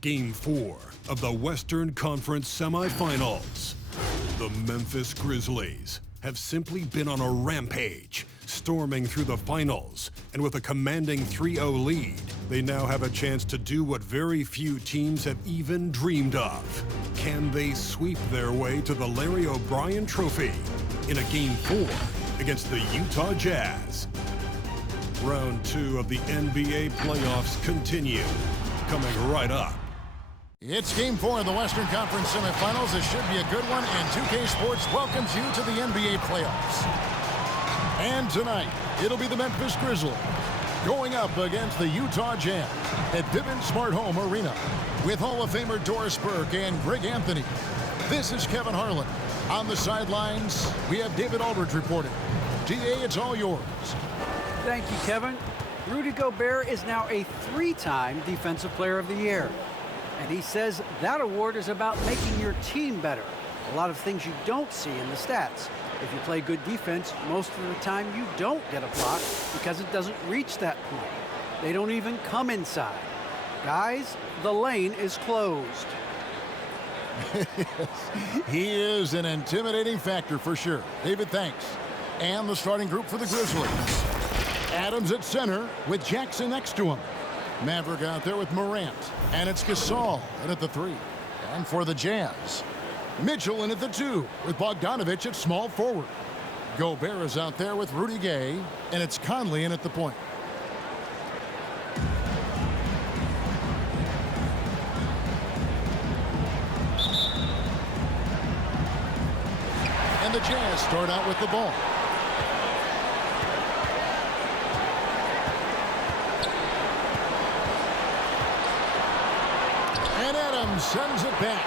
Game 4 of the Western Conference semifinals. The Memphis Grizzlies have simply been on a rampage, storming through the finals, and with a commanding 3-0 lead, they now have a chance to do what very few teams have even dreamed of. Can they sweep their way to the Larry O'Brien Trophy in a Game 4 against the Utah Jazz? Round 2 of the NBA playoffs continue, coming right up. It's Game 4 of the Western Conference semifinals. This should be a good one, and 2K Sports welcomes you to the NBA playoffs. And tonight, it'll be the Memphis Grizzlies going up against the Utah Jazz at Vivint Smart Home Arena with Hall of Famer Doris Burke and Greg Anthony. This is Kevin Harlan. On the sidelines, we have David Aldridge reporting. DA, it's all yours. Thank you, Kevin. Rudy Gobert is now a 3-time Defensive Player of the Year. And he says that award is about making your team better. A lot of things you don't see in the stats. If you play good defense, most of the time you don't get a block because it doesn't reach that point. They don't even come inside. Guys, the lane is closed. He is an intimidating factor for sure. David, thanks. And the starting group for the Grizzlies. Adams at center with Jackson next to him. Maverick out there with Morant. And it's Gasol in at the 3. And for the Jazz, Mitchell in at the 2 with Bogdanovich at small forward. Gobert is out there with Rudy Gay. And it's Conley in at the point. And the Jazz start out with the ball. Sends it back.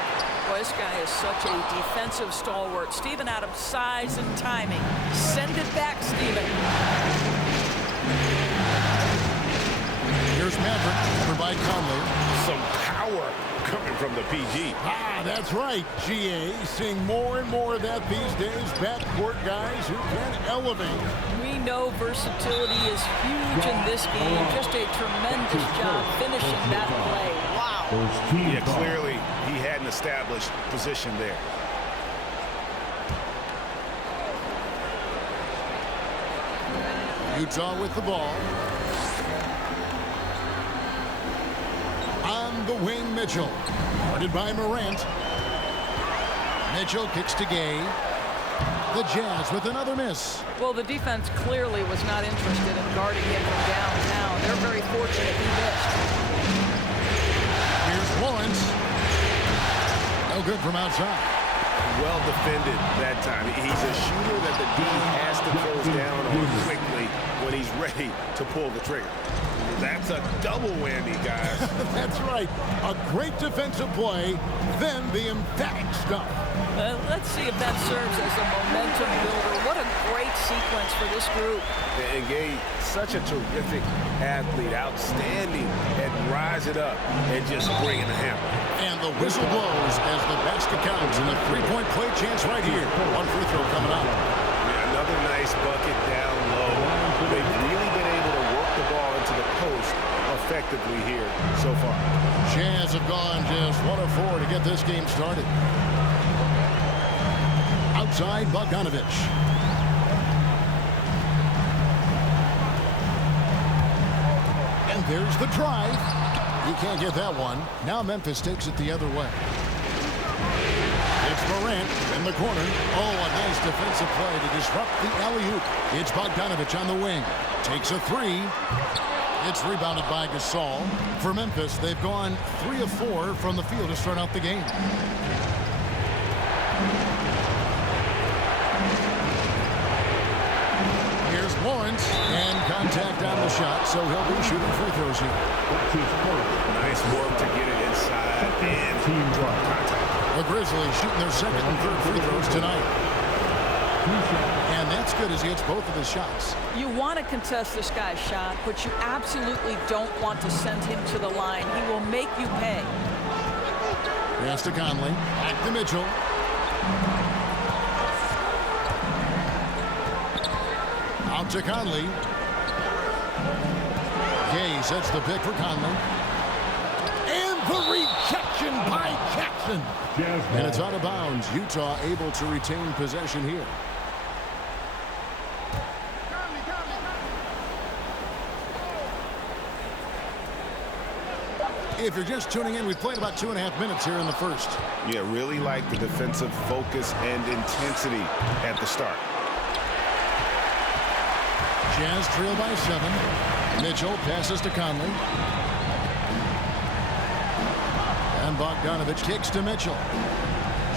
Boy, this guy is such a defensive stalwart. Steven Adams' size and timing. Send it back, Steven. Here's Maverick to provide Conley. Some power coming from the PG. That's right, GA. Seeing more and more of that these days. Backcourt guys who can elevate. We know versatility is huge in this game. Just a tremendous job finishing that play. Wow. Yeah, clearly he had an established position there. Utah with the ball. On the wing, Mitchell. Guarded by Morant. Mitchell kicks to Gay. The Jazz with another miss. Well, the defense clearly was not interested in guarding him from downtown. They're very fortunate he missed. Here's Lawrence. No good from outside. Well defended that time. He's a shooter that the D has to close down on quickly when he's ready to pull the trigger. That's a double whammy, guys. That's right. A great defensive play, then the emphatic stuff. Let's see if that serves as a momentum builder. What a great sequence for this group. And Gay, such a terrific athlete, outstanding at rising up and just bringing the hammer. And the whistle blows as the basket counts in a three-point play chance right here. One free throw coming up. Yeah, another nice bucket down low. They've really been able to work the ball into the post effectively here so far. Jazz have gone just 1 of 4 to get this game started. Outside, Bogdanovich. And there's the drive. He can't get that one. Now Memphis takes it the other way. It's Morant in the corner. Oh, a nice defensive play to disrupt the alley-oop. It's Bogdanovich on the wing. Takes a 3. It's rebounded by Gasol. For Memphis, they've gone 3 of 4 from the field to start out the game. Here's Lawrence, and contact on the shot, so he'll be shooting free throws here. Nice work to get it inside and team drop contact. The Grizzlies shooting their second and third free throws tonight. And that's good as he hits both of his shots. You want to contest this guy's shot, but you absolutely don't want to send him to the line. He will make you pay. Pass to Conley. Back to Mitchell. Out to Conley. Gay sets the pick for Conley. And the Jackson. And it's out of bounds. Utah able to retain possession here. If you're just tuning in, we've played about 2.5 minutes here in the first. Yeah, really like the defensive focus and intensity at the start. Jazz trail by 7. Mitchell passes to Conley. And Bogdanovich kicks to Mitchell.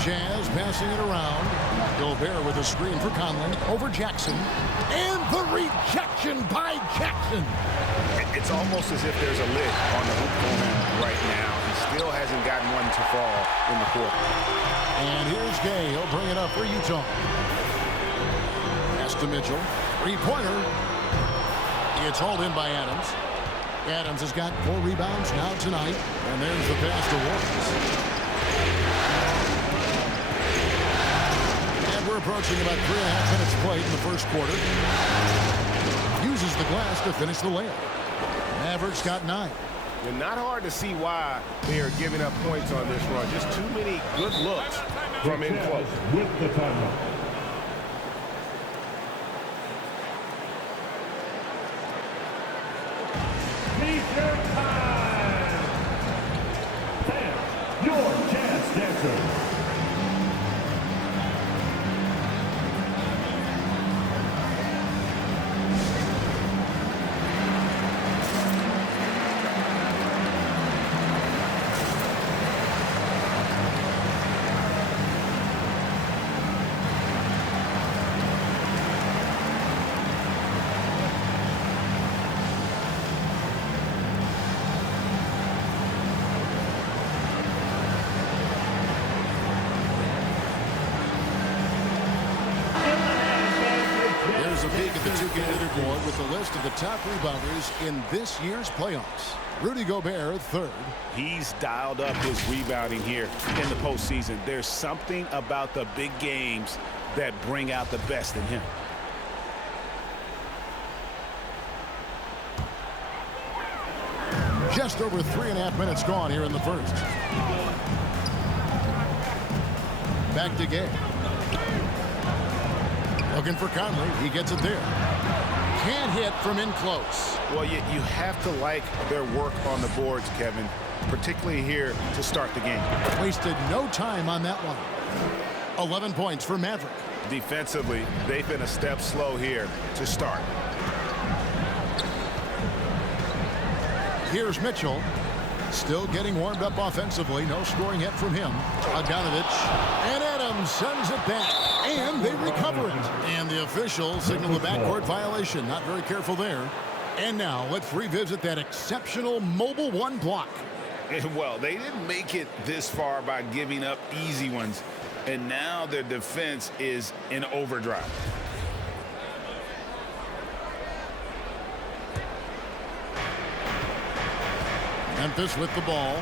Jazz passing it around. Gobert with a screen for Conley over Jackson. And the rejection by Jackson. It's almost as if there's a lid on the hoop for him right now. He still hasn't gotten one to fall in the court. And here's Gay. He'll bring it up for Utah. Pass to Mitchell. Three-pointer. It's hauled in by Adams. Adams has got 4 rebounds now tonight. And there's the pass to Warriors. And we're approaching about 3.5 minutes played in the first quarter. Uses the glass to finish the layup. Mavericks got 9. And not hard to see why they are giving up points on this run. Just too many good looks from in close. With the timeout. T-shirt time! And your chance dancer. A peek at the 2K leaderboard with the list of the top rebounders in this year's playoffs. Rudy Gobert, 3rd. He's dialed up his rebounding here in the postseason. There's something about the big games that bring out the best in him. Just over 3.5 minutes gone here in the first. Back to Gay. Looking for Conley. He gets it there. Can't hit from in close. Well, you have to like their work on the boards, Kevin, particularly here to start the game. Wasted no time on that one. 11 points for Maverick. Defensively, they've been a step slow here to start. Here's Mitchell. Still getting warmed up offensively. No scoring yet from him. Bogdanovich. And Adams sends it back. And they recover it. And the officials signal a backcourt violation. Not very careful there. And now let's revisit that exceptional mobile 1 block. Well, they didn't make it this far by giving up easy ones. And now their defense is in overdrive. Memphis with the ball.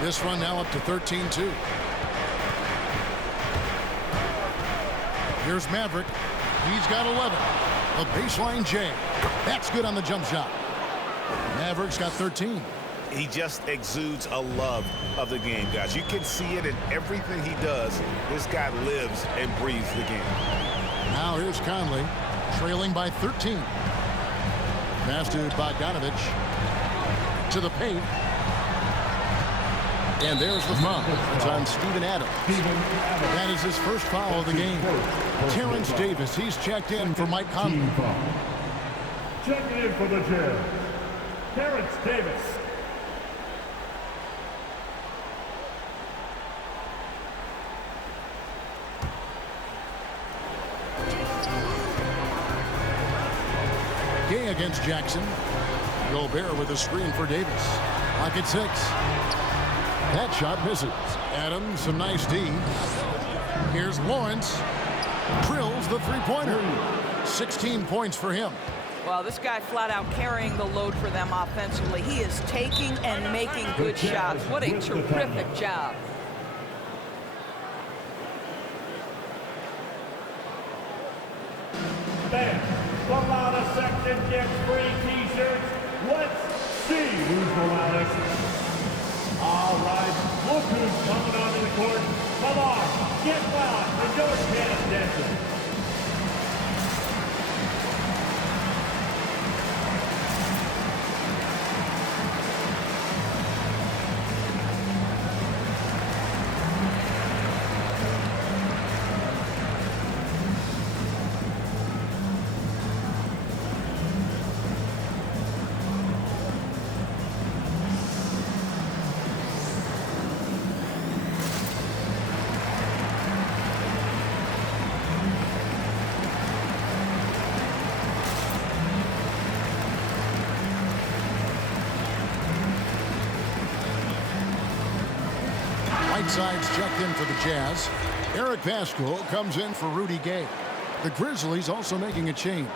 This run now up to 13-2. Here's Maverick. He's got 11. A baseline J. That's good on the jump shot. Maverick's got 13. He just exudes a love of the game, guys. You can see it in everything he does. This guy lives and breathes the game. Now here's Conley, trailing by 13. Pass to Bogdanovich. To the paint. And there's the foul. It's on Steven Adams. That is his first foul of the game. Terrence Davis, he's checked in for Mike Conley. Checking in for the Jazz, Terrence Davis. Gay against Jackson. Gobert with a screen for Davis. Lock at 6. That shot misses. Adams, some nice D. Here's Lawrence. Drills the three-pointer. 16 points for him. Well, this guy flat out carrying the load for them offensively. He is taking and making good shots. What a terrific job. Fans, the loudest section gets free T-shirts. Let's see who's the loudest. All right, look who's coming on in. Whiteside's checked in for the Jazz. Eric Pascal comes in for Rudy Gay. The Grizzlies also making a change.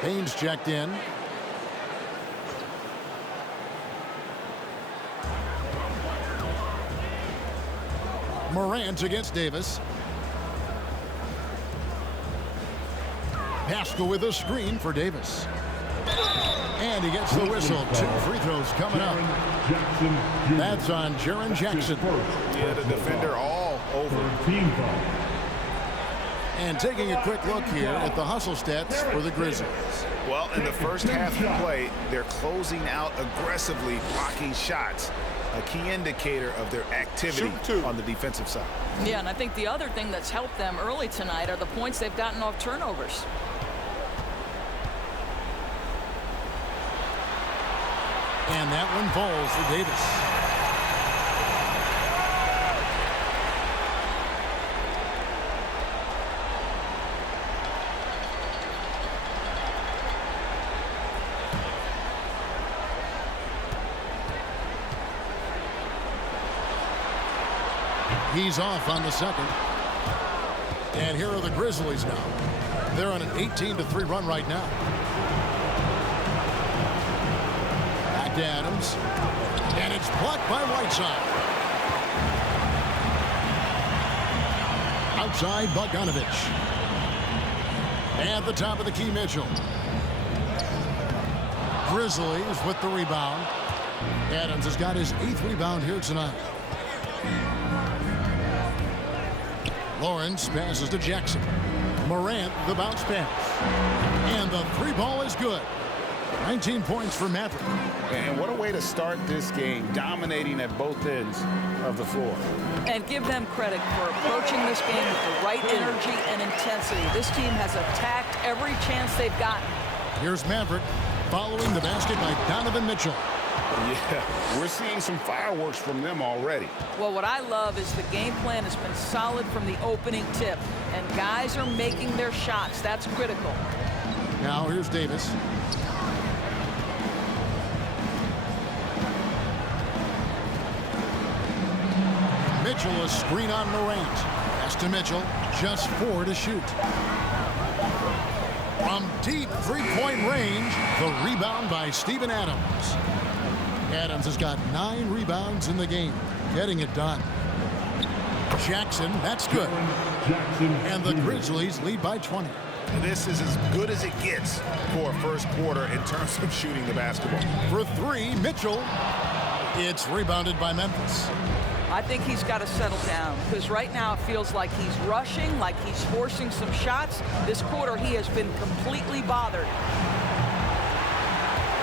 Baines checked in. Morant against Davis. Pascal with a screen for Davis. And he gets the whistle. 2 free throws coming up. That's on Jaren Jackson. Yeah, the defender all over. And taking a quick look here at the hustle stats for the Grizzlies. Well, in the first half of play, they're closing out aggressively, blocking shots. A key indicator of their activity on the defensive side. Yeah, and I think the other thing that's helped them early tonight are the points they've gotten off turnovers. And that one falls for Davis. He's off on the second. And here are the Grizzlies now. They're on an 18-3 run right now. Back to Adams. And it's blocked by Whiteside. Outside, Bogdanovich. At the top of the key, Mitchell. Grizzlies with the rebound. Adams has got his 8th rebound here tonight. Lawrence passes to Jackson. Morant, the bounce pass. And the 3 ball is good. 19 points for Maverick. And what a way to start this game, dominating at both ends of the floor. And give them credit for approaching this game with the right energy and intensity. This team has attacked every chance they've gotten. Here's Maverick following the basket by Donovan Mitchell. Yeah, we're seeing some fireworks from them already. Well, what I love is the game plan has been solid from the opening tip, and guys are making their shots. That's critical. Now here's Davis. Mitchell, a screen on Morant. Pass to Mitchell, just 4 to shoot. From deep 3-point range, the rebound by Steven Adams. Adams has got 9 rebounds in the game, getting it done. Jackson, that's good. And the Grizzlies lead by 20. This is as good as it gets for a first quarter in terms of shooting the basketball. For 3, Mitchell. It's rebounded by Memphis. I think he's got to settle down because right now it feels like he's rushing, like he's forcing some shots. This quarter he has been completely bothered.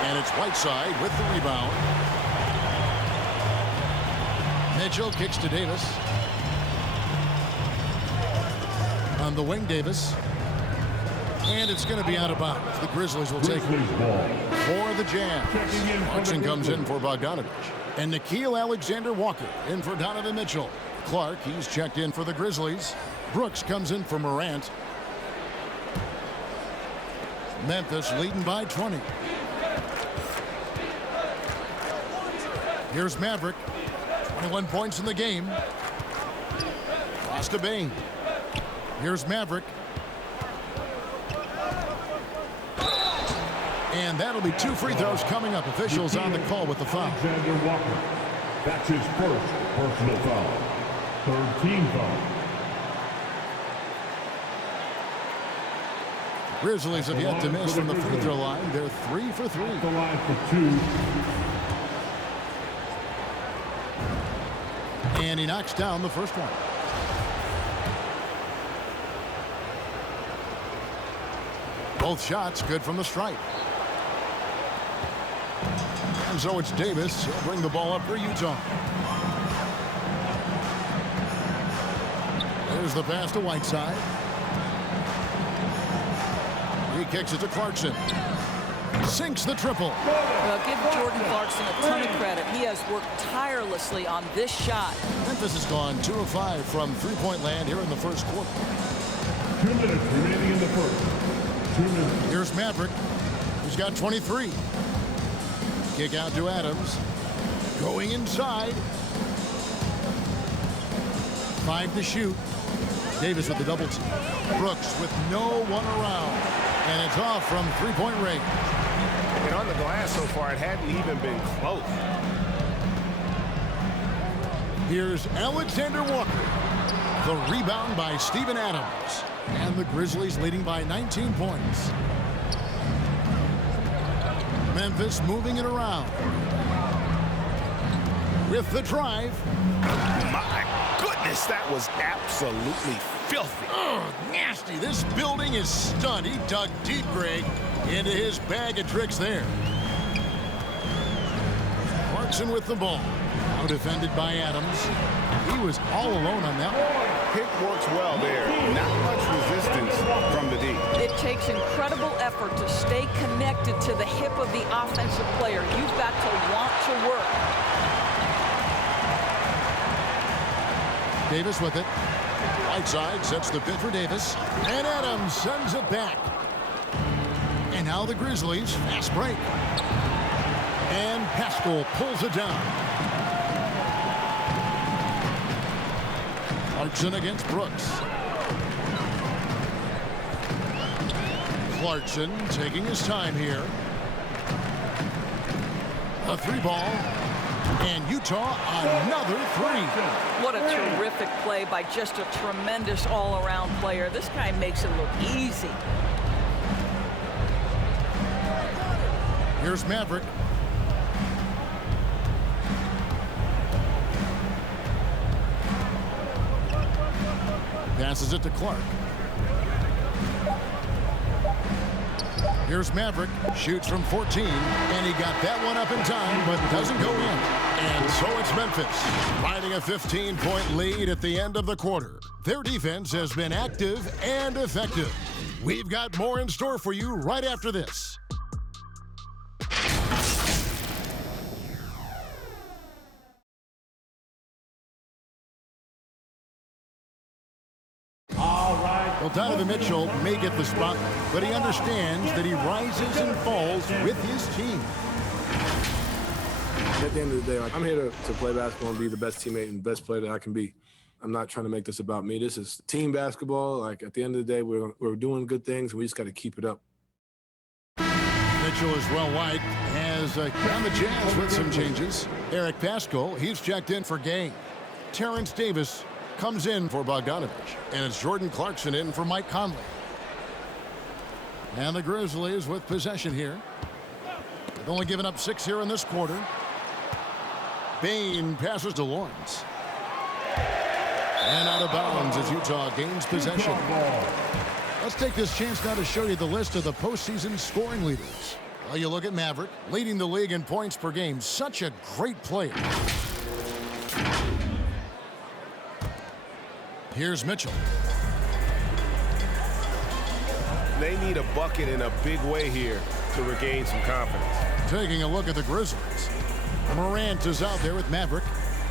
And it's Whiteside with the rebound. Mitchell kicks to Davis. On the wing, Davis. And it's going to be out of bounds. The Grizzlies will take it for the Jazz. Clarkson comes in for Bogdanovich. And Nickeil Alexander-Walker in for Donovan Mitchell. Clark, he's checked in for the Grizzlies. Brooks comes in for Morant. Memphis leading by 20. Here's Maverick. 21 points in the game. Pass to Bane. Here's Maverick. And that'll be 2 free throws coming up. Officials on the call with the foul. Alexander Walker. That's his first personal foul. 3rd team foul. Grizzlies have yet to miss from the free throw line. They're 3 for 3. The line for 2. And he knocks down the first one. Both shots good from the stripe. And so it's Davis. He'll bring the ball up for Utah. There's the pass to Whiteside. He kicks it to Clarkson. Sinks the triple. Well, give Jordan Clarkson a ton of credit. He has worked tirelessly on this shot. Memphis has gone 2 of 5 from 3-point land here in the first quarter. 2 minutes remaining in the first. 2 minutes. Here's Maverick. He's got 23. Kick out to Adams. Going inside. 5 to shoot. Davis with the double team. Brooks with no one around. And it's off from three-point range. And on the glass so far, it hadn't even been close. Here's Alexander Walker. The rebound by Steven Adams. And the Grizzlies leading by 19 points. Memphis moving it around. With the drive. My goodness, that was absolutely filthy. Oh, nasty. This building is stunned. He dug deep, Greg, into his bag of tricks there. Clarkson with the ball. Now defended by Adams. He was all alone on that one. Pick works well there. Not much resistance from the D. It takes incredible effort to stay connected to the hip of the offensive player. You've got to want to work. Davis with it. Right side sets the bid for Davis. And Adams sends it back. And now the Grizzlies. Fast break. And Pascal pulls it down. Clarkson against Brooks. Clarkson taking his time here. A three ball. And Utah another three. What a terrific play by just a tremendous all-around player. This guy makes it look easy. Here's Maverick. Passes it to Clark. Here's Maverick. Shoots from 14. And he got that one up in time, but doesn't go in. And so it's Memphis, riding a 15-point lead at the end of the quarter. Their defense has been active and effective. We've got more in store for you right after this. Well, Donovan Mitchell may get the spotlight, but he understands that he rises and falls with his team. At the end of the day, I'm here to play basketball and be the best teammate and best player that I can be. I'm not trying to make this about me. This is team basketball. Like, at the end of the day, we're doing good things, and we just got to keep it up. Mitchell is well wide, has on the Jazz with some changes. Eric Pascal, he's checked in for Gay. Terrence Davis comes in for Bogdanovich, and it's Jordan Clarkson in for Mike Conley. And the Grizzlies with possession here. They've only given up 6 here in this quarter. Bane passes to Lawrence. And out of bounds as Utah gains possession. Let's take this chance now to show you the list of the postseason scoring leaders. Well, you look at Maverick, leading the league in points per game. Such a great player. Here's Mitchell. They need a bucket in a big way here to regain some confidence. Taking a look at the Grizzlies. Morant is out there with Maverick.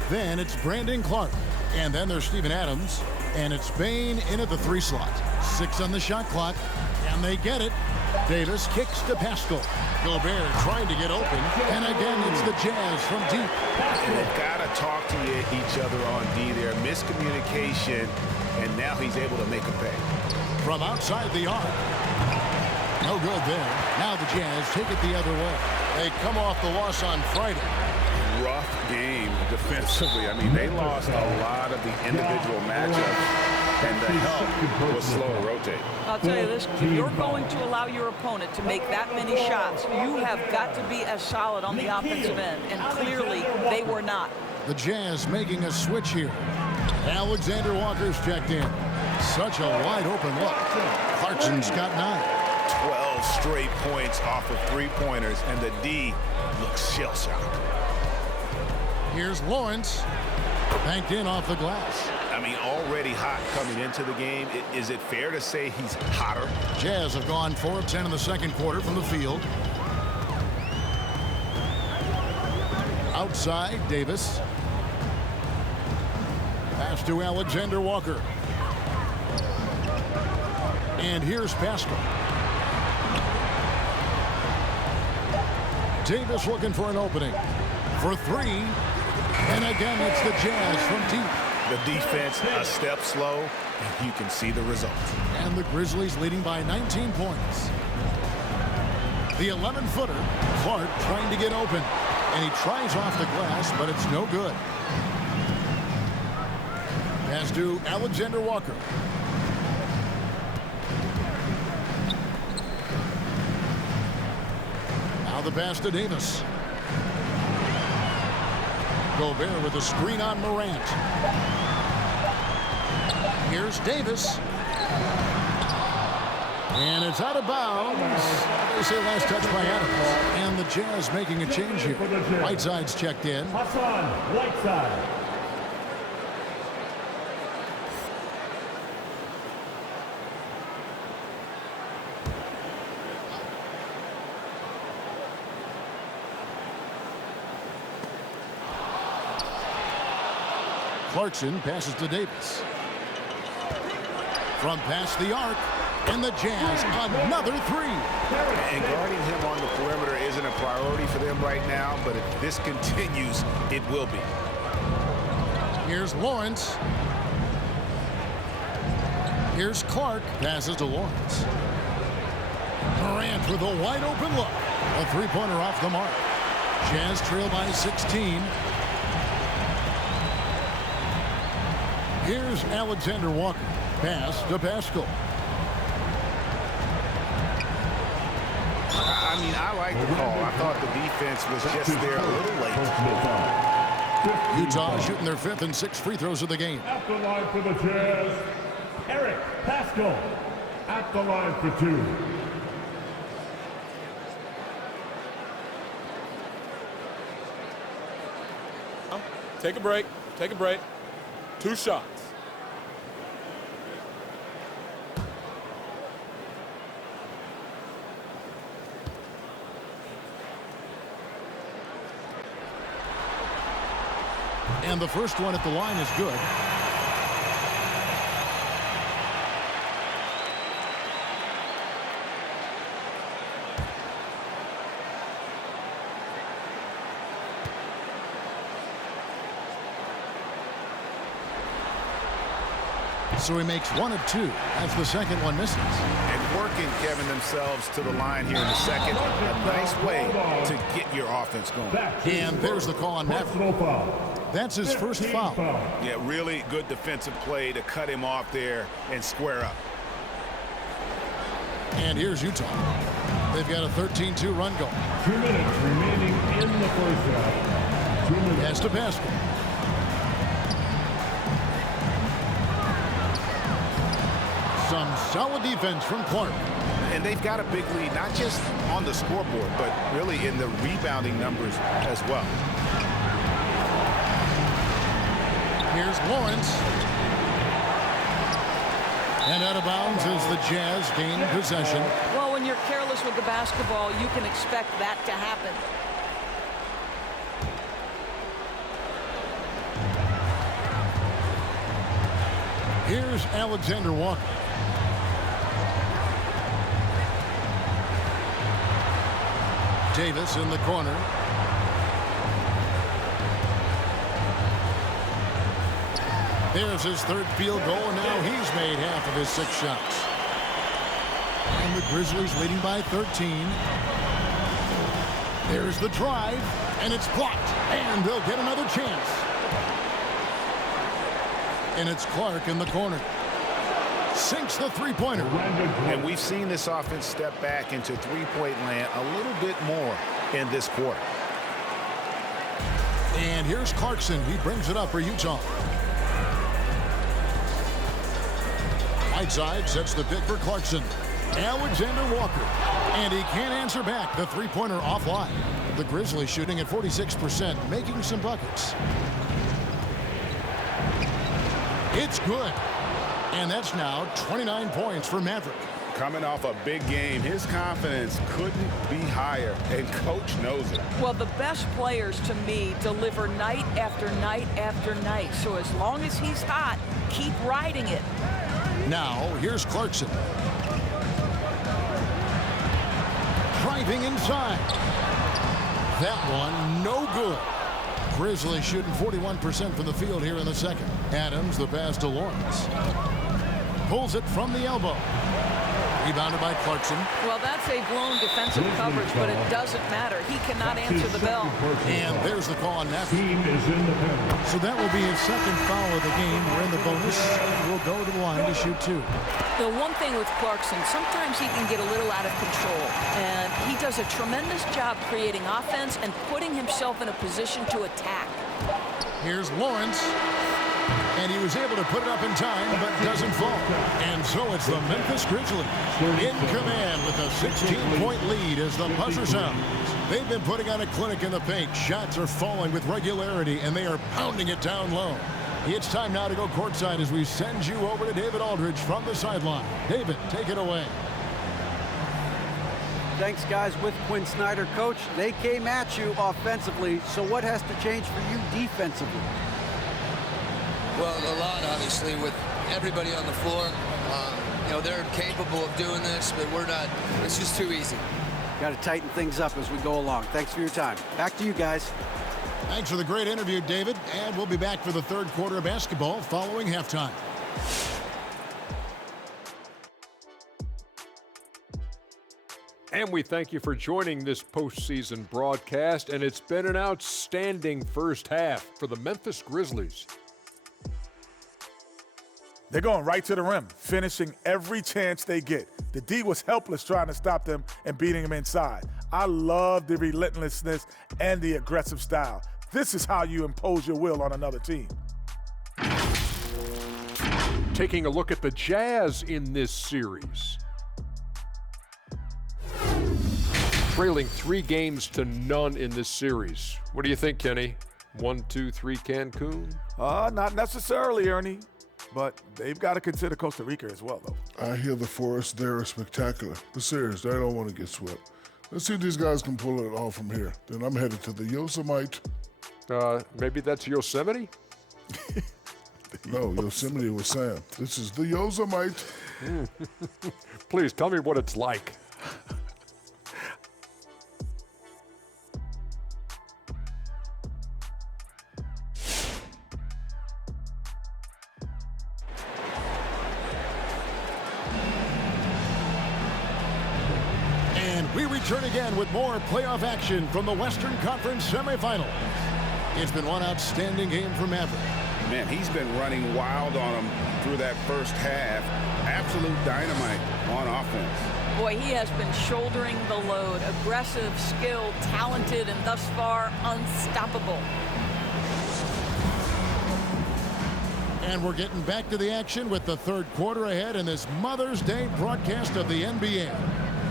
Then it's Brandon Clark. And then there's Steven Adams. And it's Bane in at the 3 slot. 6 on the shot clock. And they get it. Davis kicks to Pascal. Gobert trying to get open. And again, it's the Jazz from deep. And they've got to talk to each other on D there. Miscommunication. And now he's able to make a pay. From outside the arc. No good there. Now the Jazz take it the other way. They come off the loss on Friday. Rough game defensively. I mean, they lost a lot of the individual matchups, and the help was slow to rotate. I'll tell you this, if you're going to allow your opponent to make that many shots, you have got to be as solid on the offensive end, and clearly they were not. The Jazz making a switch here. Alexander Walker's checked in. Such a wide open look. Clarkson's got 9. 12 straight points off of 3-pointers, and the D looks shell-shocked. Here's Lawrence. Banked in off the glass. I mean, already hot coming into the game. Is it fair to say he's hotter? Jazz have gone 4 of 10 in the second quarter from the field. Outside, Davis. Pass to Alexander Walker. And here's Pascal. Davis looking for an opening. For 3. And again, it's the Jazz from deep. The defense a step slow, and you can see the result. And the Grizzlies leading by 19 points. The 11-footer, Clark, trying to get open. And he tries off the glass, but it's no good. Pass to Alexander Walker. Now the pass to Davis. Gobert with a screen on Morant. Here's Davis. And it's out of bounds. They say last touch by Adams. And the Jazz making a change here. Whiteside's checked in. Hassan Whiteside. Clarkson passes to Davis. From past the arc. And the Jazz, another three. And guarding him on the perimeter isn't a priority for them right now, but if this continues, it will be. Here's Lawrence. Here's Clark. Passes to Lawrence. Morant with a wide open look. A three-pointer off the mark. Jazz trail by 16. Here's Alexander Walker. Pass to Pascal. I mean, I like the call. I thought the defense was just there a little late. Utah shooting their 5th and 6th free throws of the game. At the line for the Jazz, Eric Pascal. At the line for 2. Take a break. Take a break. 2 shots. And the first one at the line is good. So he makes 1 of 2 as the second one misses. And working, Kevin, themselves to the line here in the second. A nice way to get your offense going. And there's the call on Maverick. That's his first foul. Yeah, really good defensive play to cut him off there and square up. And here's Utah. They've got a 13-2 run going. 2 minutes remaining in the first half. 2 minutes. Pass to Pascal. Some solid defense from Clark. And they've got a big lead, not just on the scoreboard, but really in the rebounding numbers as well. Here's Lawrence. And out of bounds as the Jazz gain possession. Well, when you're careless with the basketball, you can expect that to happen. Here's Alexander Walker. Davis in the corner. There's his 3rd field goal, and now he's made half of his 6 shots. And the Grizzlies leading by 13. There's the drive, and it's blocked, and they'll get another chance. And it's Clark in the corner. Sinks the three-pointer. And we've seen this offense step back into three-point land a little bit more in this quarter. And here's Clarkson. He brings it up for Utah. Whiteside sets the pick for Clarkson. Alexander Walker. And he can't answer back. The three-pointer offline. The Grizzlies shooting at 46%, making some buckets. It's good. And that's now 29 points for Maverick. Coming off a big game, his confidence couldn't be higher, and coach knows it. Well, the best players to me deliver night after night after night. So as long as he's hot, keep riding it. Now, here's Clarkson. Driving inside. That one, no good. Grizzlies shooting 41% from the field here in the second. Adams, the pass to Lawrence. Pulls it from the elbow. Rebounded by Clarkson. Well, that's a blown defensive coverage, but it doesn't matter. He cannot answer the bell. And there's the call on that. Team is in the penalty. So that will be his second foul of the game. We're in the bonus. We'll go to the line to shoot 2. The one thing with Clarkson, sometimes he can get a little out of control, and he does a tremendous job creating offense and putting himself in a position to attack. Here's Lawrence. And he was able to put it up in time, but doesn't fall. And so it's the Memphis Grizzlies in command with a 16-point lead as the buzzer sounds. They've been putting on a clinic in the paint. Shots are falling with regularity, and they are pounding it down low. It's time now to go courtside as we send you over to David Aldridge from the sideline. David, take it away. Thanks, guys. With Quinn Snyder, coach, they came at you offensively. So what has to change for you defensively? Well, a lot, obviously, with everybody on the floor. You know, they're capable of doing this, but we're not. It's just too easy. Got to tighten things up as we go along. Thanks for your time. Back to you guys. Thanks for the great interview, David. And we'll be back for the third quarter of basketball following halftime. And we thank you for joining this postseason broadcast. And it's been an outstanding first half for the Memphis Grizzlies. They're going right to the rim, finishing every chance they get. The D was helpless trying to stop them and beating them inside. I love the relentlessness and the aggressive style. This is how you impose your will on another team. Taking a look at the Jazz in this series. Trailing 3-0 in this series. What do you think, Kenny? 1-2-3 Cancun? Not necessarily, Ernie. But they've got to consider Costa Rica as well, though. I hear the Forest there is spectacular. But serious, they don't want to get swept. Let's see if these guys can pull it off from here. Then I'm headed to the Yosemite. Maybe that's Yosemite? No, Yosemite was Sam. This is the Yosemite. Please, tell me what it's like. We return again with more playoff action from the Western Conference semifinals. It's been one outstanding game for Maverick. Man, he's been running wild on him through that first half. Absolute dynamite on offense. Boy, he has been shouldering the load. Aggressive, skilled, talented, and thus far unstoppable. And we're getting back to the action with the third quarter ahead in this Mother's Day broadcast of the NBA.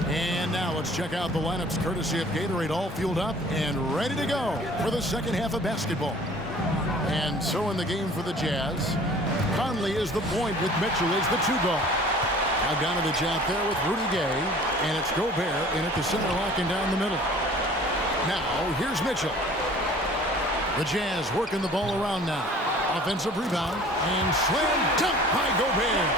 And now let's check out the lineups courtesy of Gatorade, all fueled up and ready to go for the second half of basketball. And so in the game for the Jazz, Conley is the point with Mitchell as the 2-guard. Bogdanovich out there with Rudy Gay, and it's Gobert in at the center, locking down the middle. Now here's Mitchell. The Jazz working the ball around now. Offensive rebound and slam dunk by Gobert.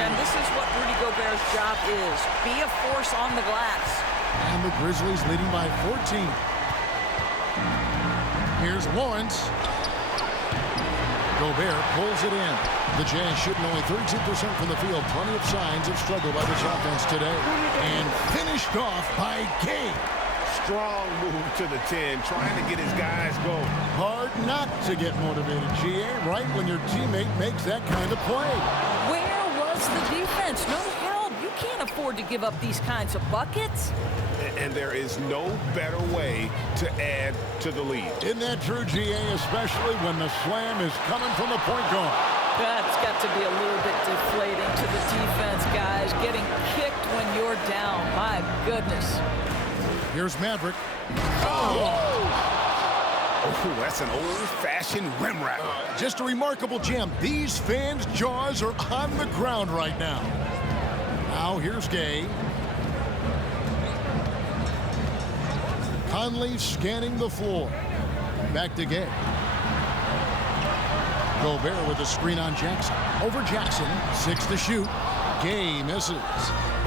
And this is what Rudy Gobert's job is. Be a force on the glass. And the Grizzlies leading by 14. Here's Lawrence. Gobert pulls it in. The Jazz shooting only 32% from the field. Plenty of signs of struggle by this offense today. And finished off by Gay. Strong move to the 10, trying to get his guys going. Hard not to get motivated, GA, right when your teammate makes that kind of play. Where was the defense? No help. You can't afford to give up these kinds of buckets. And there is no better way to add to the lead. Isn't that true, GA, especially when the slam is coming from the point guard? That's got to be a little bit deflating to the defense, guys. Getting kicked when you're down. My goodness. Here's Maverick. Oh, that's an old-fashioned rim wrap. Just a remarkable gem. These fans' jaws are on the ground right now. Now here's Gay. Conley scanning the floor. Back to Gay. Gobert with a screen on Jackson. Over Jackson. 6 to shoot. Gay misses.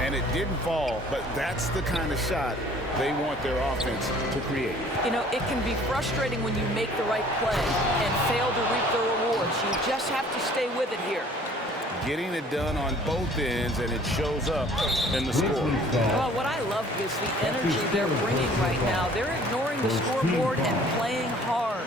And it didn't fall, but that's the kind of shot they want their offense to create. You know, it can be frustrating when you make the right play and fail to reap the rewards. You just have to stay with it here. Getting it done on both ends, and it shows up in the score. Well, what I love is the energy they're bringing right now. They're ignoring the scoreboard and playing hard.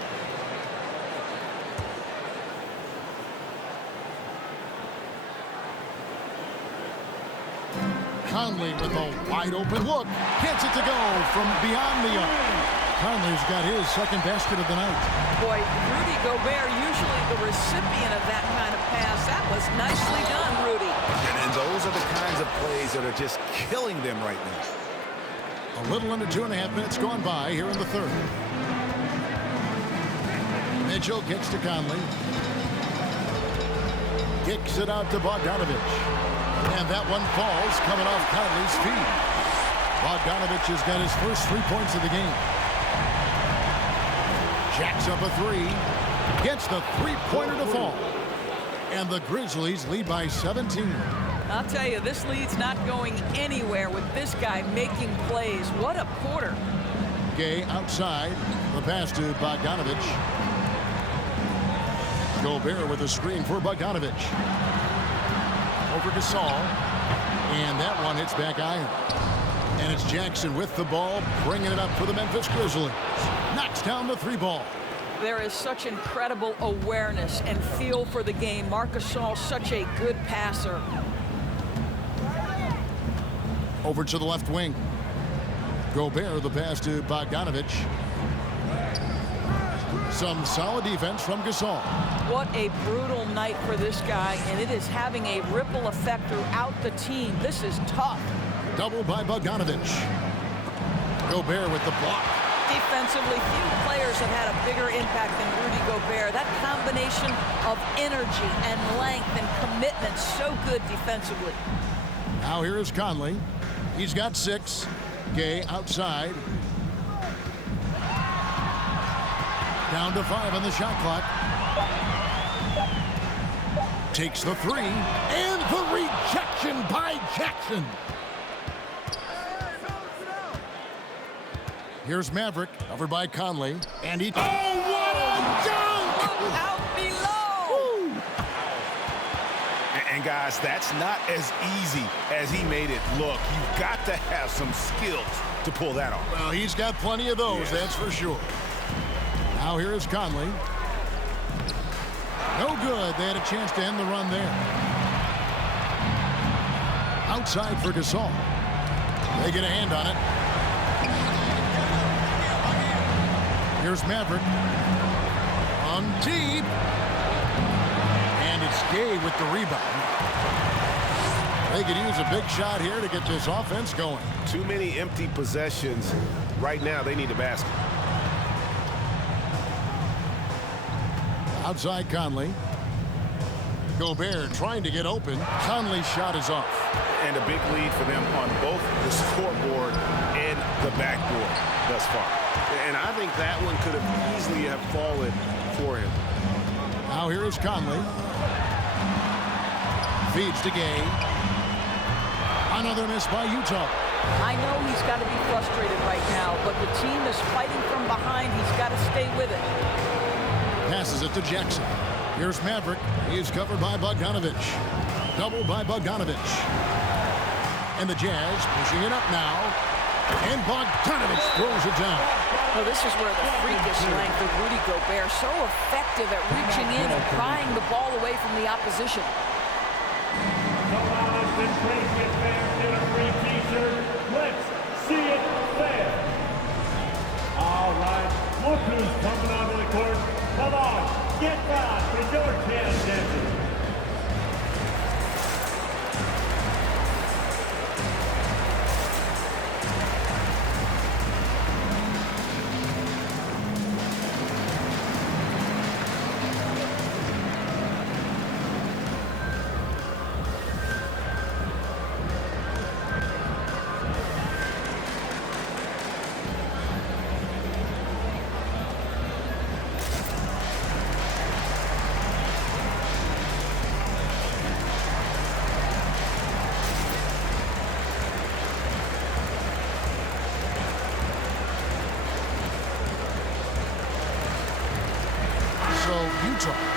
Conley with a wide open look. Gets it to go from beyond the arc. Conley's got his second basket of the night. Boy, Rudy Gobert, usually the recipient of that kind of pass. That was nicely done, Rudy. And those are the kinds of plays that are just killing them right now. A little under 2.5 minutes gone by here in the third. Mitchell gets to Conley. Kicks it out to Bogdanovich. And that one falls coming off Conley's feet. Bogdanovich has got his first 3 points of the game. Jacks up a three. Gets the three-pointer to fall. And the Grizzlies lead by 17. I'll tell you, this lead's not going anywhere with this guy making plays. What a quarter. Gay outside. The pass to Bogdanovich. Gobert with a screen for Bogdanovich. Over Gasol. And that one hits back iron. And it's Jackson with the ball, bringing it up for the Memphis Grizzlies. Knocks down the three ball. There is such incredible awareness and feel for the game. Marc Gasol, such a good passer. Over to the left wing. Gobert, the pass to Bogdanovich. Some solid defense from Gasol. What a brutal night for this guy, and it is having a ripple effect throughout the team. This is tough. Double by Bogdanovich. Gobert with the block. Defensively, few players have had a bigger impact than Rudy Gobert. That combination of energy and length and commitment, so good defensively. Now here is Conley. He's got 6. Gay outside. Down to 5 on the shot clock. Takes the 3. And the rejection by Jackson. Here's Maverick, covered by Conley. And he... Oh, what a dunk! Out below! And guys, that's not as easy as he made it look. You've got to have some skills to pull that off. Well, he's got plenty of those, that's for sure. Now here is Conley. No good. They had a chance to end the run there. Outside for Gasol. They get a hand on it. Here's Maverick. On deep. And it's Gay with the rebound. They could use a big shot here to get this offense going. Too many empty possessions. Right now, they need a basket. Outside Conley. Gobert trying to get open. Conley's shot is off. And a big lead for them on both the scoreboard and the backboard thus far. And I think that one could have easily have fallen for him. Now here is Conley. Feeds to Gay. Another miss by Utah. I know he's got to be frustrated right now, but the team is fighting from behind. He's got to stay with it. Passes it to Jackson. Here's Maverick. He's covered by Bogdanovich. Double by Bogdanovich. And the Jazz pushing it up now. And Bogdanovich throws it down. Well, this is where the freakish length of Rudy Gobert, so effective at reaching in and prying the ball away from the opposition. Someone has been great with fans in a free t-shirt. Let's see it fair. All right, look who's coming onto the court. Come on, get back with your chance, Jesse.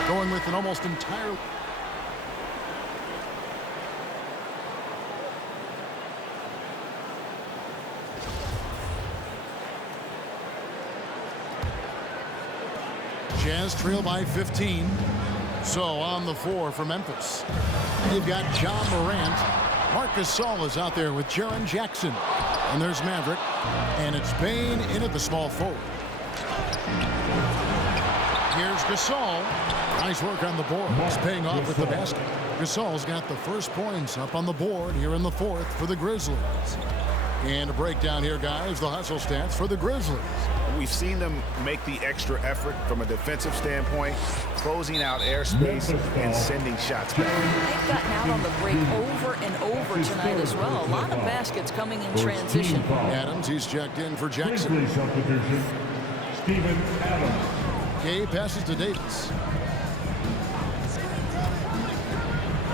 going with an almost entire... Jazz trail by 15. So on the floor for Memphis, you've got John Morant. Marc Gasol is out there with Jaren Jackson. And there's Maverick. And it's Bane in at the small forward. Here's Gasol. Nice work on the board. He's paying off with the basket. Gasol's got the first points up on the board here in the fourth for the Grizzlies. And a breakdown here, guys, the hustle stats for the Grizzlies. We've seen them make the extra effort from a defensive standpoint, closing out airspace and sending shots back. They've gotten out on the break over and over tonight as well. A lot of baskets coming in transition. Adams, he's checked in for Jackson. Substitution, Steven Adams. Gay passes to Davis.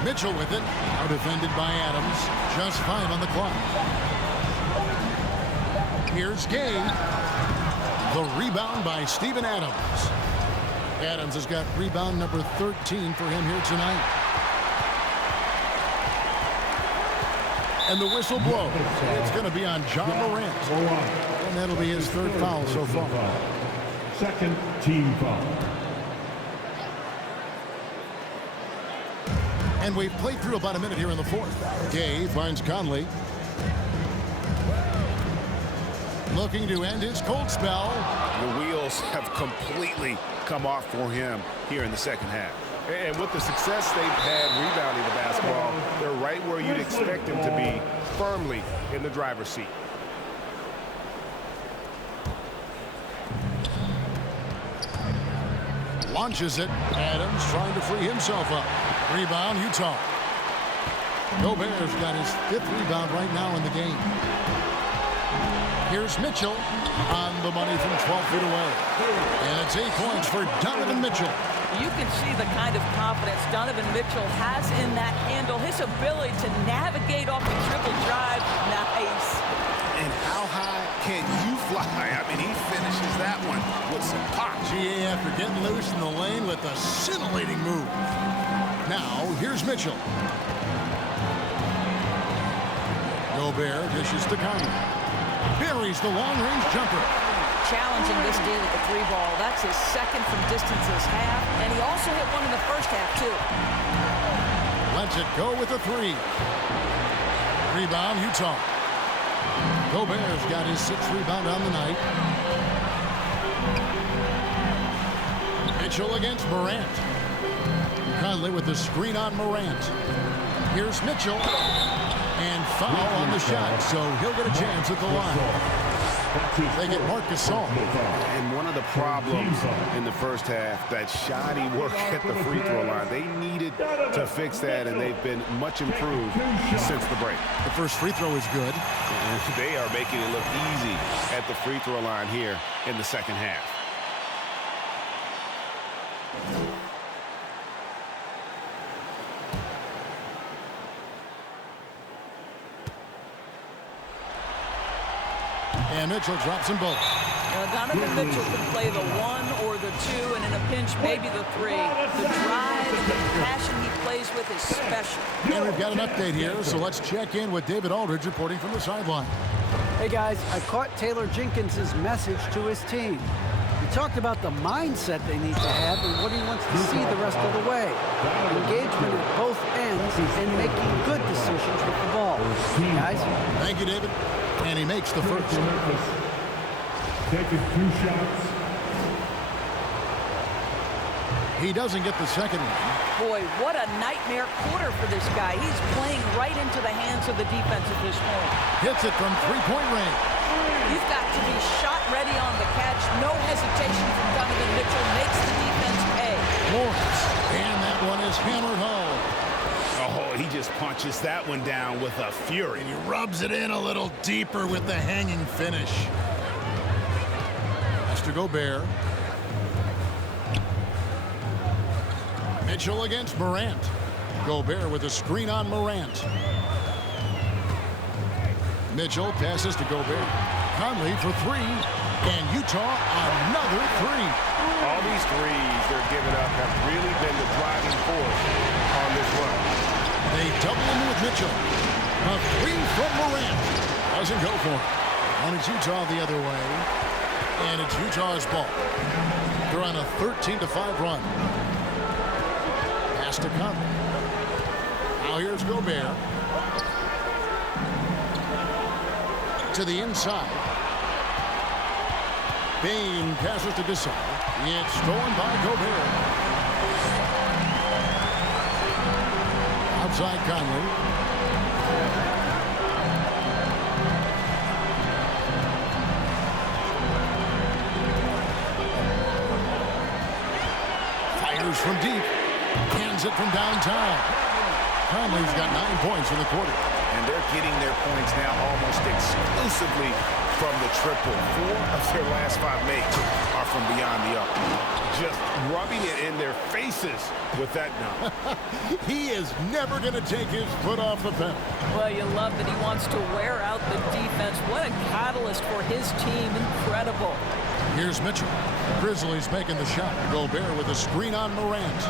Mitchell with it. Now defended by Adams. Just 5 on the clock. Here's Gay. The rebound by Steven Adams. Adams has got rebound number 13 for him here tonight. And the whistle blows. It's going to be on John Morant. And that'll be his third foul so far. Second team foul. And we've played through about a minute here in the fourth. Gay finds Conley. Looking to end his cold spell. The wheels have completely come off for him here in the second half. And with the success they've had rebounding the basketball, they're right where you'd expect them to be, firmly in the driver's seat. Launches it. Adams trying to free himself up. Rebound, Utah. Gobert's got his 5th rebound right now in the game. Here's Mitchell on the money from 12 feet away. And it's 8 points for Donovan Mitchell. You can see the kind of confidence Donovan Mitchell has in that handle. His ability to navigate off the dribble drive. Nice. And how high can you fly? I mean, he finishes that one with some pop. GA after getting loose in the lane with a scintillating move. Now, here's Mitchell. Gobert dishes to Conley. Buries the long-range jumper. Challenging this deal with the 3-ball. That's his second from distance this half. And he also hit one in the first half, too. Lets it go with a 3. Rebound, Utah. Gobert's got his 6th rebound on the night. Mitchell against Morant. Conley with the screen on Morant. Here's Mitchell. And foul on the shot, so he'll get a chance at the line. They get Marc Gasol. And one of the problems in the first half, that shoddy work at the free throw line. They needed to fix that, and they've been much improved since the break. The first free throw is good. And they are making it look easy at the free throw line here in the second half. And Mitchell drops them both. Donovan Mitchell can play the 1 or the 2, and in a pinch, maybe the 3. The drive, the passion he plays with is special. And we've got an update here, so let's check in with David Aldridge reporting from the sideline. Hey guys, I caught Taylor Jenkins' message to his team. He talked about the mindset they need to have and what he wants to see the rest of the way. Engagement at both ends and making good decisions with the ball. Guys? Thank you, David. And he makes the first. Taking 2 shots. He doesn't get the second one. Boy, what a nightmare quarter for this guy. He's playing right into the hands of the defense at this point. Hits it from 3-point range. You've got to be shot ready on the catch. No hesitation from Donovan Mitchell. Makes the defense pay. Lawrence. And that one is hammered home. Oh, he just punches that one down with a fury. And he rubs it in a little deeper with the hanging finish. Mr. Gobert. Mitchell against Morant. Gobert with a screen on Morant. Mitchell passes to Gobert. Conley for 3. And Utah another 3. All these threes they're giving up have really been the driving force on this run. They double him with Mitchell. A three from Morant. Doesn't go for it. And it's Utah the other way. And it's Utah's ball. They're on a 13-5 run. Pass to Conley. Now here's Gobert. To the inside. Bane passes to Gasol. It's stolen by Gobert. Outside Conley. Fires from deep. Hands it from downtown. Conley's got 9 points in the quarter. And they're getting their points now almost exclusively from the triple. 4 of their last 5 makes are from beyond the arc. Just rubbing it in their faces with that dunk. He is never going to take his foot off the pedal. Well, you love that he wants to wear out the defense. What a catalyst for his team. Incredible. Here's Mitchell. Grizzlies making the shot. Gobert with a screen on Morant.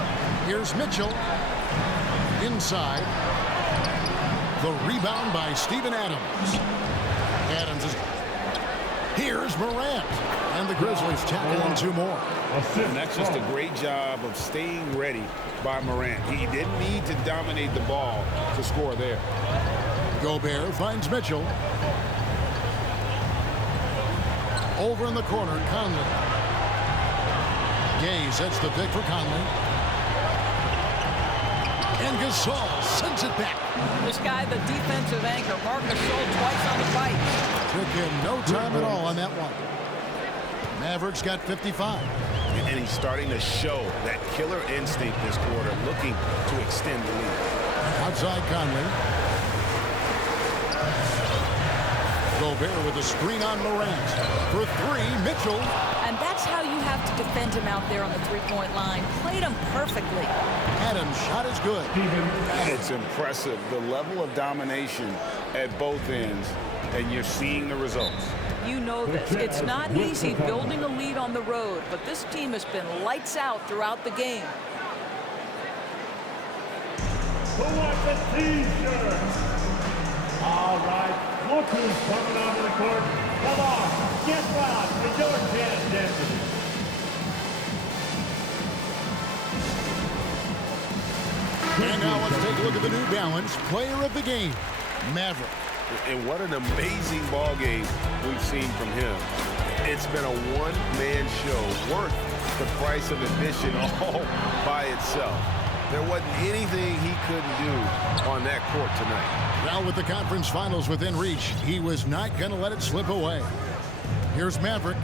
Here's Mitchell. Inside. The rebound by Steven Adams. Adams is... Here's Morant. And the Grizzlies tackle in 2 more. And that's just a great job of staying ready by Morant. He didn't need to dominate the ball to score there. Gobert finds Mitchell. Over in the corner, Conley. Gay sets the pick for Conley. And Gasol sends it back. This guy, the defensive anchor, Marc Gasol, twice on the fight. Took him no time at all on that one. Mavericks got 55. And he's starting to show that killer instinct this quarter, looking to extend the lead. Outside Conley. Gobert with a screen on Morant. For 3, Mitchell. And that's how you have to defend him out there on the three-point line. Played him perfectly. Adams' shot is good. It's impressive, the level of domination at both ends, and you're seeing the results. You know this. It's not easy building a lead on the road, but this team has been lights out throughout the game. Who wants a T-shirt? All right, look who's coming onto the court. Come on, get loud for your chance, Anthony. And now let's take a look at the New Balance Player of the Game, Maverick. And what an amazing ball game we've seen from him. It's been a one-man show worth the price of admission all by itself. There wasn't anything he couldn't do on that court tonight. Now with the conference finals within reach, he was not going to let it slip away. Here's Maverick.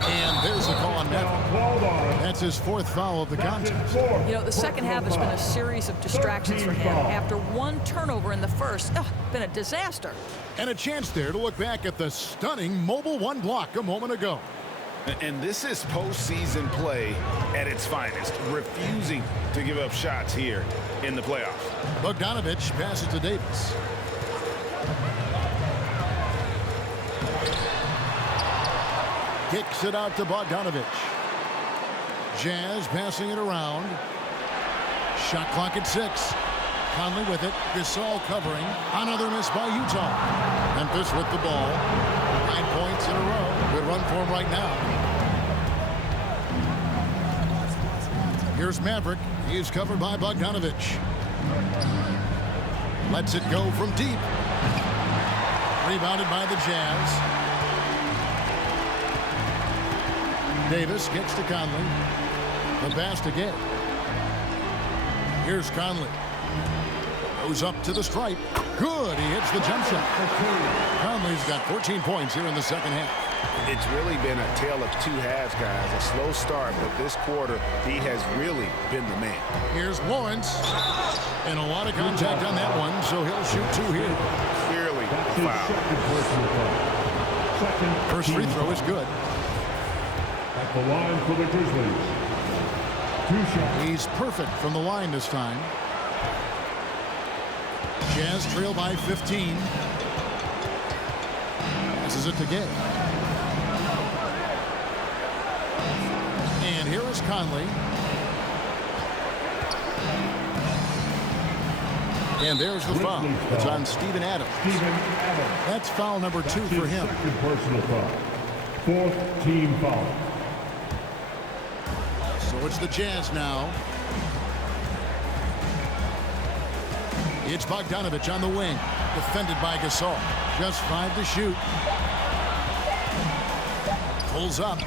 And there's the call on Maverick. That's his 4th foul of the contest. You know, the second half has been a series of distractions for him. After 1 turnover in the first, been a disaster. And a chance there to look back at the stunning Mobile One block a moment ago. And this is postseason play at its finest, refusing to give up shots here in the playoffs. Bogdanovich passes to Davis. Kicks it out to Bogdanovich. Jazz passing it around. Shot clock at 6. Conley with it. Gasol covering. Another miss by Utah. Memphis with the ball. 9 points in a row. Good run for him right now. Here's Maverick. He is covered by Bogdanovich. Lets it go from deep. Rebounded by the Jazz. Davis gets to Conley. The pass to Gay. Here's Conley. Goes up to the stripe. Good. He hits the jump shot. Conley's got 14 points here in the second half. It's really been a tale of 2 halves, guys. A slow start, but this quarter, he has really been the man. Here's Lawrence. And a lot of contact on that one, so he'll shoot 2 here. Clearly a foul. First free throw is good. At the line for the Grizzlies. 2 shots. He's perfect from the line this time. Jazz trail by 15. This is it to Gay. Conley. And there's the foul. It's on Steven Adams. That's foul number 2 for him. Second personal foul. 4th team foul. So it's the Jazz now. It's Bogdanovich on the wing. Defended by Gasol. Just 5 to shoot. Pulls up.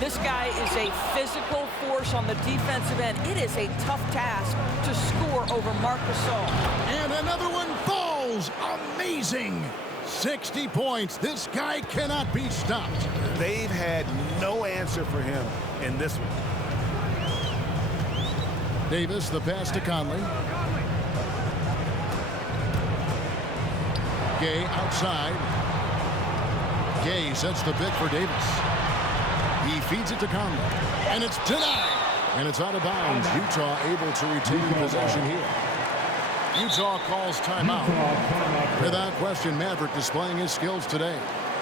This guy is a physical force on the defensive end. It is a tough task to score over Marc Gasol. And another one falls. Amazing. 60 points. This guy cannot be stopped. They've had no answer for him in this one. Davis, the pass to Conley. Gay outside. Gay sets the pick for Davis. He feeds it to Conley. And it's denied. And it's out of bounds. Utah able to retain possession here. Utah calls timeout. Without question, Maverick displaying his skills today.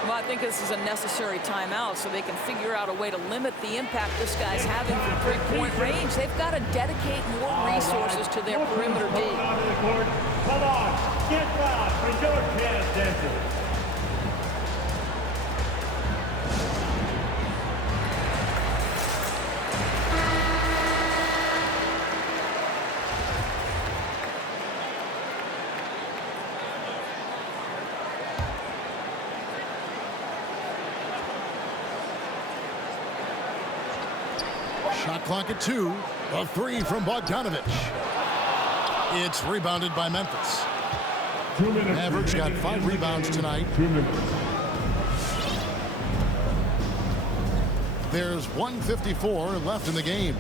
Well, I think this is a necessary timeout so they can figure out a way to limit the impact this guy's having from three-point range. They've got to dedicate more resources to their perimeter D. Come on, get fouled for your Jazz dancers. Shot clock at 2. A 3 from Bogdanovich. It's rebounded by Memphis. Mavericks got 5 rebounds tonight. There's 1:54 left in the game.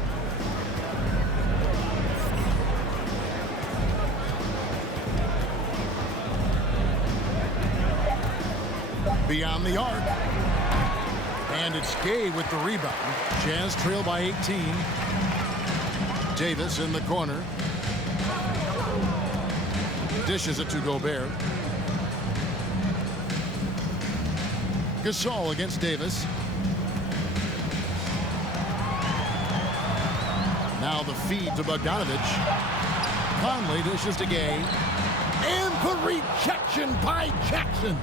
Beyond the arc. And it's Gay with the rebound. Jazz trail by 18. Davis in the corner. Dishes it to Gobert. Gasol against Davis. Now the feed to Bogdanovich. Conley dishes to Gay. And the rejection by Jackson.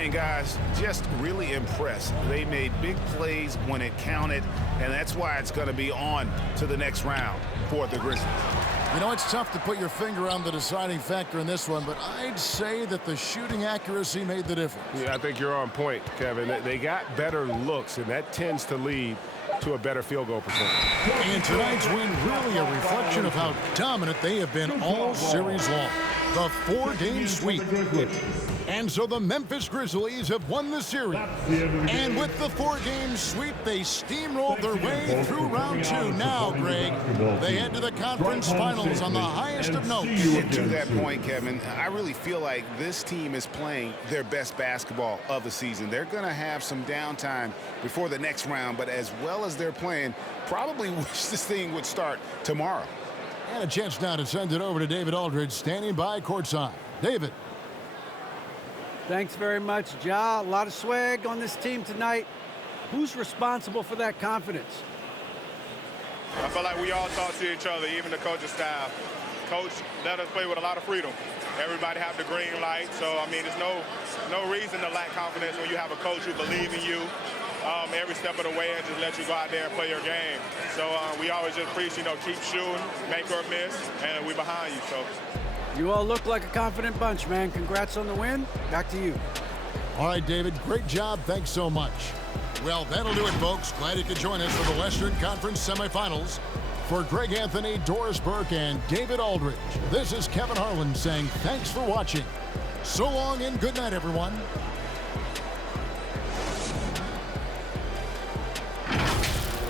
And guys, just really impressed. They made big plays when it counted, and that's why it's going to be on to the next round for the Grizzlies. You know, it's tough to put your finger on the deciding factor in this one, but I'd say that the shooting accuracy made the difference. Yeah, I think you're on point, Kevin. They got better looks, and that tends to lead to a better field goal percentage. And tonight's win really a reflection of how dominant they have been all series long. The 4-game sweep. And so the Memphis Grizzlies have won the series. And with the 4-game sweep, they steamrolled their way through round 2. Now, Greg, they head to the conference finals on the highest of notes. And to that point, Kevin, I really feel like this team is playing their best basketball of the season. They're going to have some downtime before the next round, but as well as they're playing, probably wish this thing would start tomorrow. And a chance now to send it over to David Aldridge, standing by courtside. David. Thanks very much, Ja. A lot of swag on this team tonight. Who's responsible for that confidence? I feel like we all talk to each other, even the coaching staff. Coach let us play with a lot of freedom. Everybody have the green light, so I mean, there's no reason to lack confidence when you have a coach who believes in you every step of the way and just let you go out there and play your game. So we always just preach, keep shooting, make or miss, and we behind you. So. You all look like a confident bunch, man. Congrats on the win. Back to you. All right, David, great job. Thanks so much. Well, that'll do it, folks. Glad you could join us for the Western Conference semifinals. For Greg Anthony, Doris Burke, and David Aldridge, this is Kevin Harlan saying thanks for watching. So long and good night, everyone.